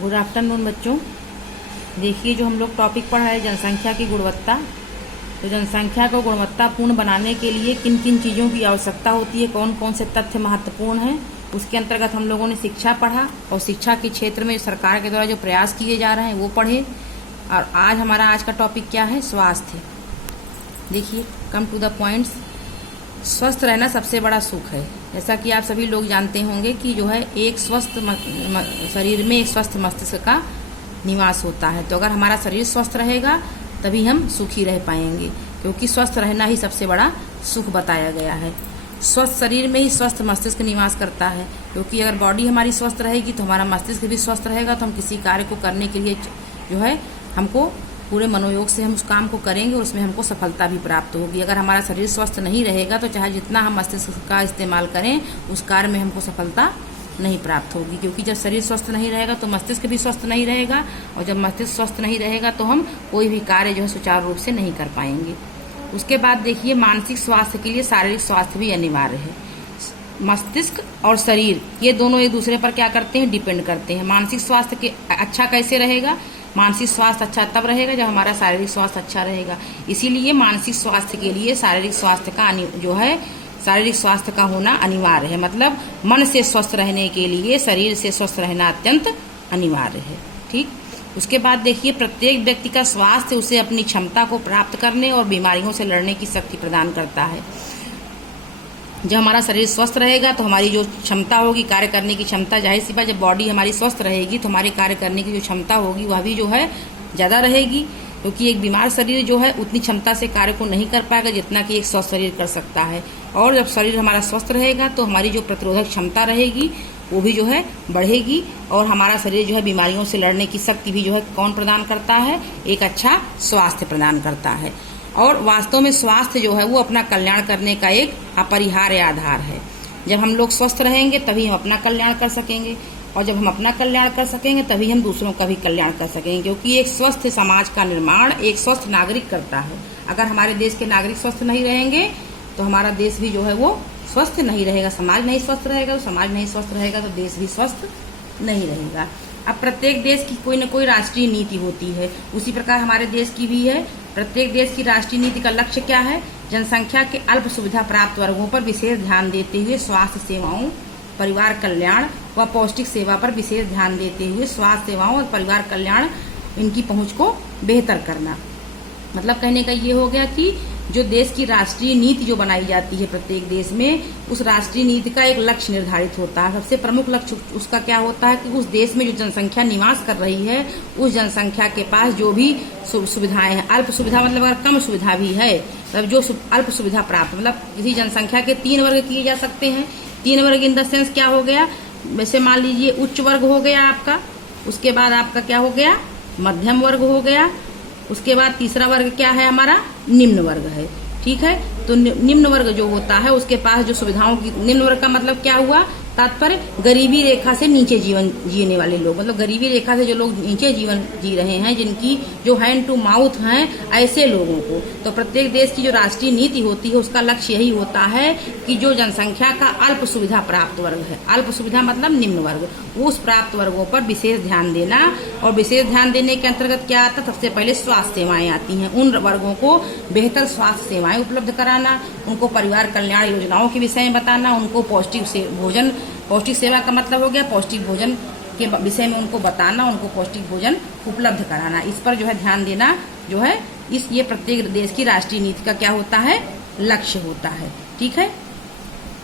Good afternoon बच्चों। देखिए, जो हम लोग टॉपिक पढ़ा है जनसंख्या की गुणवत्ता। तो जनसंख्या को गुणवत्तापूर्ण बनाने के लिए किन किन चीज़ों की आवश्यकता होती है, कौन कौन से तथ्य महत्वपूर्ण हैं, उसके अंतर्गत हम लोगों ने शिक्षा पढ़ा और शिक्षा के क्षेत्र में सरकार के द्वारा जो प्रयास किए जा रहे हैं वो पढ़े। और आज का टॉपिक क्या है? स्वास्थ्य। देखिए, कम टू द पॉइंट्स। स्वस्थ रहना सबसे बड़ा सुख है। जैसा कि आप सभी लोग जानते होंगे कि जो है एक स्वस्थ शरीर में एक स्वस्थ मस्तिष्क का निवास होता है। तो अगर हमारा शरीर स्वस्थ रहेगा तभी हम सुखी रह पाएंगे, क्योंकि स्वस्थ रहना ही सबसे बड़ा सुख बताया गया है। स्वस्थ शरीर में ही स्वस्थ मस्तिष्क निवास करता है, क्योंकि अगर बॉडी हमारी स्वस्थ रहेगी तो हमारा मस्तिष्क भी स्वस्थ रहेगा। तो हम किसी कार्य को करने के लिए जो है हमको पूरे मनोयोग से हम उस काम को करेंगे और उसमें हमको सफलता भी प्राप्त होगी। अगर हमारा शरीर स्वस्थ नहीं रहेगा तो चाहे जितना हम मस्तिष्क का इस्तेमाल करें उस कार्य में हमको सफलता नहीं प्राप्त होगी, क्योंकि जब शरीर स्वस्थ नहीं रहेगा तो मस्तिष्क भी स्वस्थ नहीं रहेगा, और जब मस्तिष्क स्वस्थ नहीं रहेगा तो हम कोई भी कार्य जो है सुचारू रूप से नहीं कर पाएंगे। उसके बाद देखिए, मानसिक स्वास्थ्य के लिए शारीरिक स्वास्थ्य भी अनिवार्य है। मस्तिष्क और शरीर ये दोनों एक दूसरे पर क्या करते हैं? डिपेंड करते हैं। मानसिक स्वास्थ्य के अच्छा कैसे रहेगा? मानसिक स्वास्थ्य अच्छा तब रहेगा जब हमारा शारीरिक स्वास्थ्य अच्छा रहेगा। इसीलिए मानसिक स्वास्थ्य के लिए शारीरिक स्वास्थ्य का शारीरिक स्वास्थ्य का होना अनिवार्य है। मतलब मन से स्वस्थ रहने के लिए शरीर से स्वस्थ रहना अत्यंत अनिवार्य है। ठीक। उसके बाद देखिए, प्रत्येक व्यक्ति का स्वास्थ्य उसे अपनी क्षमता को प्राप्त करने और बीमारियों से लड़ने की शक्ति प्रदान करता है। जब हमारा शरीर स्वस्थ रहेगा तो हमारी जो क्षमता होगी, कार्य करने की क्षमता, जाहिर सी बात जब बॉडी हमारी स्वस्थ रहेगी तो हमारे कार्य करने की जो क्षमता होगी वह भी जो है ज़्यादा रहेगी, क्योंकि एक बीमार शरीर जो है उतनी क्षमता से कार्य को नहीं कर पाएगा जितना कि एक स्वस्थ शरीर कर सकता है। और जब शरीर हमारा स्वस्थ रहेगा तो हमारी जो प्रतिरोधक क्षमता रहेगी वो भी जो है बढ़ेगी, और हमारा शरीर जो है बीमारियों से लड़ने की शक्ति भी जो है कौन प्रदान करता है? एक अच्छा स्वास्थ्य प्रदान करता है। और वास्तव में स्वास्थ्य जो है वो अपना कल्याण करने का एक अपरिहार्य आधार है। जब हम लोग स्वस्थ रहेंगे तभी हम अपना कल्याण कर सकेंगे, और जब हम अपना कल्याण कर सकेंगे तभी हम दूसरों का भी कल्याण कर सकेंगे, क्योंकि एक स्वस्थ समाज का निर्माण एक स्वस्थ नागरिक करता है। अगर हमारे देश के नागरिक स्वस्थ नहीं रहेंगे तो हमारा देश भी जो है वो स्वस्थ नहीं रहेगा। समाज नहीं स्वस्थ रहेगा तो समाज नहीं स्वस्थ रहेगा तो देश भी स्वस्थ नहीं रहेगा। अब प्रत्येक देश की कोई न कोई राष्ट्रीय नीति होती है, उसी प्रकार हमारे देश की भी है। प्रत्येक देश की राष्ट्रीय नीति का लक्ष्य क्या है? जनसंख्या के अल्प सुविधा प्राप्त वर्गों पर विशेष ध्यान देते हुए स्वास्थ्य सेवाओं, परिवार कल्याण व पौष्टिक सेवा पर विशेष ध्यान देते हुए स्वास्थ्य सेवाओं और परिवार कल्याण इनकी पहुंच को बेहतर करना। मतलब कहने का ये हो गया कि जो देश की राष्ट्रीय नीति जो बनाई जाती है प्रत्येक देश में, उस राष्ट्रीय नीति का एक लक्ष्य निर्धारित होता है। सबसे प्रमुख लक्ष्य उसका क्या होता है कि उस देश में जो जनसंख्या निवास कर रही है उस जनसंख्या के पास जो भी सुविधाएं हैं, अल्प सुविधा मतलब अगर कम सुविधा भी है तब जो अल्प सुविधा प्राप्त, मतलब किसी जनसंख्या के 3 वर्ग किए जा सकते हैं। 3 वर्ग इन द सेंस क्या हो गया? वैसे मान लीजिए उच्च वर्ग हो गया आपका, उसके बाद आपका क्या हो गया? मध्यम वर्ग हो गया, उसके बाद तीसरा वर्ग क्या है हमारा? निम्न वर्ग है। ठीक है। तो निम्न वर्ग जो होता है उसके पास जो सुविधाओं की, निम्न वर्ग का मतलब क्या हुआ? तात्पर्य गरीबी रेखा से नीचे जीवन जीने वाले लोग, मतलब गरीबी रेखा से जो लोग नीचे जीवन जी रहे हैं, जिनकी जो हैंड टू माउथ हैं, ऐसे लोगों को। तो प्रत्येक देश की जो राष्ट्रीय नीति होती है उसका लक्ष्य यही होता है कि जो जनसंख्या का अल्प सुविधा प्राप्त वर्ग है, अल्प सुविधा मतलब निम्न वर्ग, उस प्राप्त वर्गों पर विशेष ध्यान देना। और विशेष ध्यान देने के अंतर्गत क्या आता है? सबसे पहले स्वास्थ्य सेवाएं आती हैं। उन वर्गों को बेहतर स्वास्थ्य सेवाएं उपलब्ध कराना, उनको परिवार कल्याण योजनाओं के विषय में बताना, उनको पौष्टिक सेवा का मतलब हो गया पौष्टिक भोजन के विषय में उनको बताना, उनको पौष्टिक भोजन उपलब्ध कराना। इस पर जो है ध्यान देना जो है ये प्रत्येक देश की राष्ट्रीय नीति का क्या होता है? लक्ष्य होता है। ठीक है।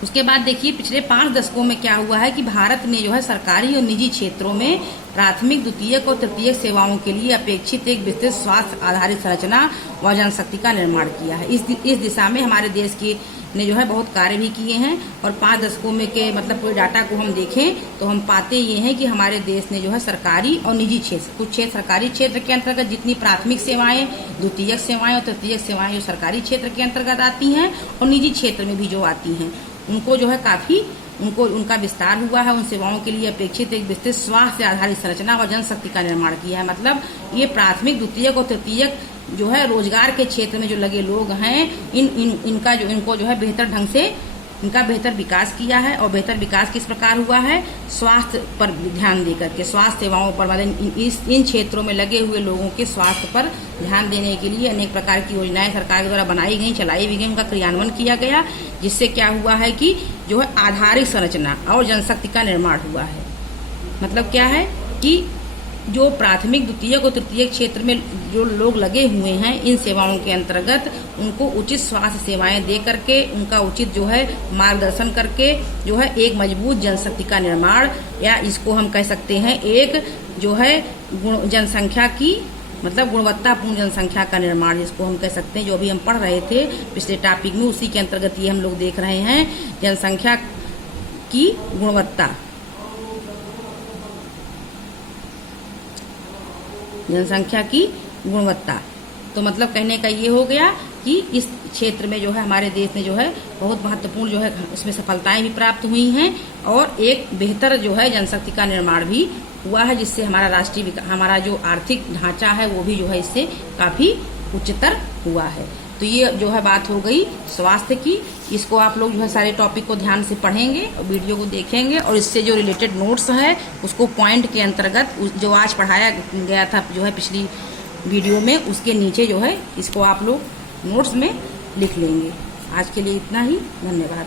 उसके बाद देखिए, पिछले 5 दशकों में क्या हुआ है कि भारत ने जो है सरकारी और निजी क्षेत्रों में प्राथमिक, द्वितीयक और तृतीयक सेवाओं के लिए अपेक्षित एक विस्तृत स्वास्थ्य आधारित संरचना व जनशक्ति का निर्माण किया है। इस दिशा में हमारे देश की ने जो है बहुत कार्य भी किए हैं, और 5 दशकों में के मतलब पूरे डाटा को हम देखें तो हम पाते ये हैं कि हमारे देश ने जो है सरकारी और निजी क्षेत्र, कुछ क्षेत्र सरकारी क्षेत्र के अंतर्गत जितनी प्राथमिक सेवाएं, द्वितीयक सेवाएं और तृतीयक सेवाएं जो सरकारी क्षेत्र के अंतर्गत आती हैं और निजी क्षेत्र में भी जो आती हैं, उनको जो है काफी उनका विस्तार हुआ है। उन सेवाओं के लिए अपेक्षित एक विस्तृत स्वास्थ्य आधारित संरचना व जनशक्ति का निर्माण किया है। मतलब ये प्राथमिक, द्वितीयक और तृतीयक जो है रोजगार के क्षेत्र में जो लगे लोग हैं, इनको जो है बेहतर ढंग से इनका बेहतर विकास किया है। और बेहतर विकास किस प्रकार हुआ है? स्वास्थ्य पर ध्यान देकर के, स्वास्थ्य सेवाओं पर, मतलब इन क्षेत्रों में लगे हुए लोगों के स्वास्थ्य पर ध्यान देने के लिए अनेक प्रकार की योजनाएं सरकार के द्वारा बनाई गई, चलाई भी गई, उनका क्रियान्वयन किया गया, जिससे क्या हुआ है कि जो है आधारिक संरचना और जनशक्ति का निर्माण हुआ है। मतलब क्या है कि जो प्राथमिक, द्वितीयक और तृतीयक क्षेत्र में जो लोग लगे हुए हैं इन सेवाओं के अंतर्गत, उनको उचित स्वास्थ्य सेवाएं दे करके, उनका उचित जो है मार्गदर्शन करके जो है एक मजबूत जनशक्ति का निर्माण, या इसको हम कह सकते हैं एक जो है जनसंख्या की, मतलब गुणवत्तापूर्ण जनसंख्या का निर्माण, जिसको हम कह सकते हैं, जो अभी हम पढ़ रहे थे पिछले टॉपिक में, उसी के अंतर्गत ये हम लोग देख रहे हैं, जनसंख्या की गुणवत्ता, जनसंख्या की गुणवत्ता। तो मतलब कहने का ये हो गया कि इस क्षेत्र में जो है हमारे देश में जो है बहुत महत्वपूर्ण जो है इसमें सफलताएं भी प्राप्त हुई हैं, और एक बेहतर जो है जनशक्ति का निर्माण भी हुआ है, जिससे हमारा राष्ट्रीय हमारा जो आर्थिक ढांचा है वो भी जो है इससे काफी उच्चतर हुआ है। तो ये जो है बात हो गई स्वास्थ्य की। इसको आप लोग जो है सारे टॉपिक को ध्यान से पढ़ेंगे और वीडियो को देखेंगे, और इससे जो रिलेटेड नोट्स है उसको पॉइंट के अंतर्गत जो आज पढ़ाया गया था जो है पिछली वीडियो में, उसके नीचे जो है इसको आप लोग नोट्स में लिख लेंगे। आज के लिए इतना ही, धन्यवाद।